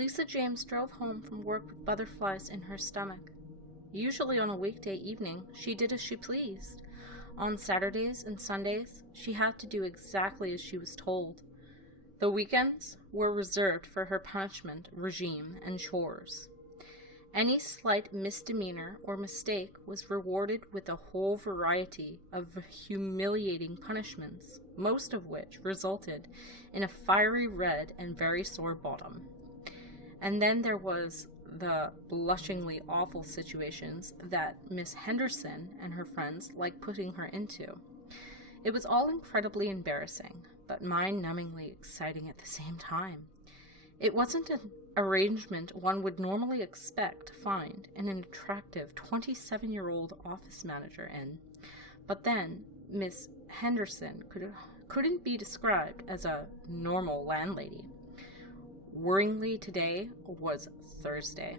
Lisa James drove home from work with butterflies in her stomach. Usually on a weekday evening, she did as she pleased. On Saturdays and Sundays, she had to do exactly as she was told. The weekends were reserved for her punishment regime and chores. Any slight misdemeanor or mistake was rewarded with a whole variety of humiliating punishments, most of which resulted in a fiery red and very sore bottom. And then there was the blushingly awful situations that Miss Henderson and her friends liked putting her into. It was all incredibly embarrassing, but mind-numbingly exciting at the same time. It wasn't an arrangement one would normally expect to find an attractive 27-year-old office manager in, but then Miss Henderson couldn't be described as a normal landlady. Worryingly, today was Thursday.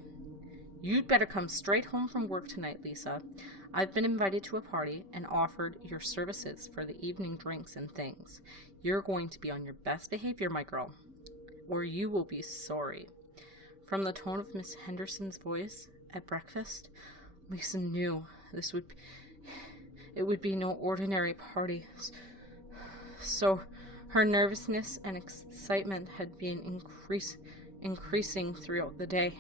"You'd better come straight home from work tonight, Lisa. I've been invited to a party and offered your services for the evening drinks and things. You're going to be on your best behavior, my girl, or you will be sorry." From the tone of Miss Henderson's voice at breakfast, Lisa knew it would be no ordinary party. So her nervousness and excitement had been increasing throughout the day.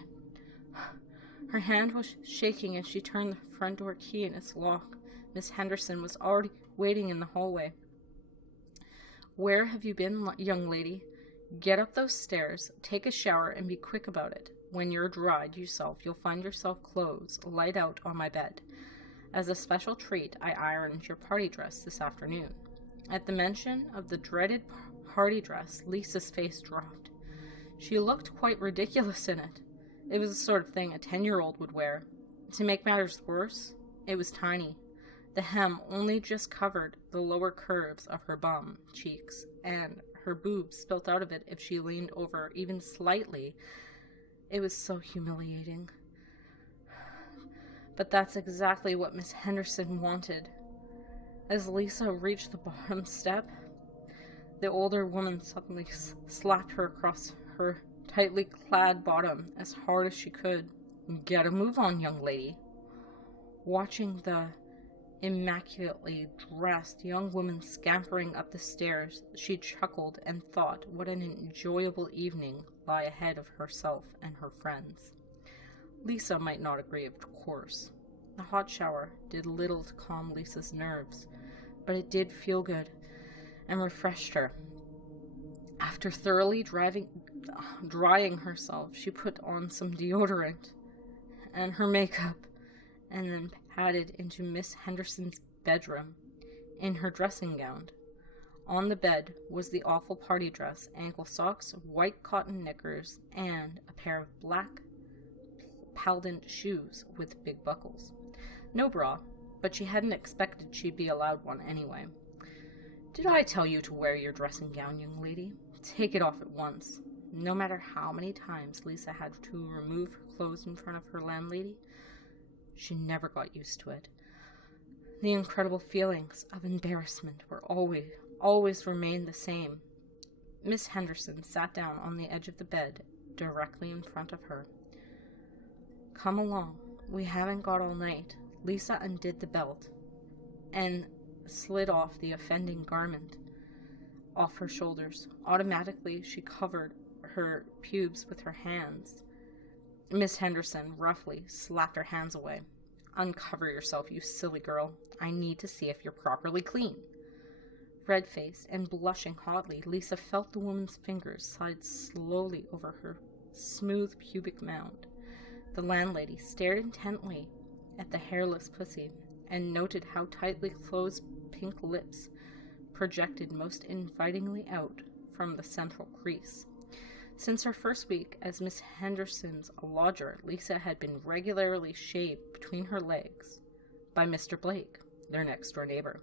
Her hand was shaking as she turned the front door key in its lock. Miss Henderson was already waiting in the hallway. "Where have you been, young lady? Get up those stairs, take a shower, and be quick about it. When you're dried yourself, you'll find yourself clothes laid out on my bed. As a special treat, I ironed your party dress this afternoon." At the mention of the dreaded party dress, Lisa's face dropped. She looked quite ridiculous in it. It was the sort of thing a 10-year-old would wear. To make matters worse, it was tiny. The hem only just covered the lower curves of her bum cheeks, and her boobs spilt out of it if she leaned over even slightly. It was so humiliating. But that's exactly what Miss Henderson wanted. As Lisa reached the bottom step, the older woman suddenly slapped her across her tightly clad bottom as hard as she could. "Get a move on, young lady." Watching the immaculately dressed young woman scampering up the stairs, she chuckled and thought what an enjoyable evening lay ahead of herself and her friends. Lisa might not agree, of course. The hot shower did little to calm Lisa's nerves, but it did feel good and refreshed her. After thoroughly drying herself, she put on some deodorant and her makeup, and then padded into Miss Henderson's bedroom in her dressing gown. On the bed was the awful party dress, ankle socks, white cotton knickers, and a pair of black Paldant shoes with big buckles. No bra, but she hadn't expected she'd be allowed one anyway. "Did I tell you to wear your dressing gown, young lady? Take it off at once." No matter how many times Lisa had to remove her clothes in front of her landlady, she never got used to it. The incredible feelings of embarrassment were always remained the same. Miss Henderson sat down on the edge of the bed, directly in front of her. "Come along, we haven't got all night." Lisa undid the belt and slid off the offending garment off her shoulders. Automatically, she covered her pubes with her hands. Miss Henderson roughly slapped her hands away. "Uncover yourself, you silly girl. I need to see if you're properly clean." Red-faced and blushing hotly, Lisa felt the woman's fingers slide slowly over her smooth pubic mound. The landlady stared intently at the hairless pussy and noted how tightly closed pink lips projected most invitingly out from the central crease. Since her first week as Miss Henderson's lodger, Lisa had been regularly shaved between her legs by Mr. Blake, their next-door neighbor.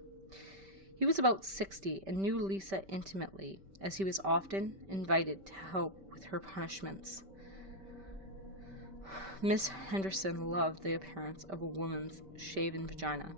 He was about 60 and knew Lisa intimately, as he was often invited to help with her punishments. Miss Henderson loved the appearance of a woman's shaven vagina.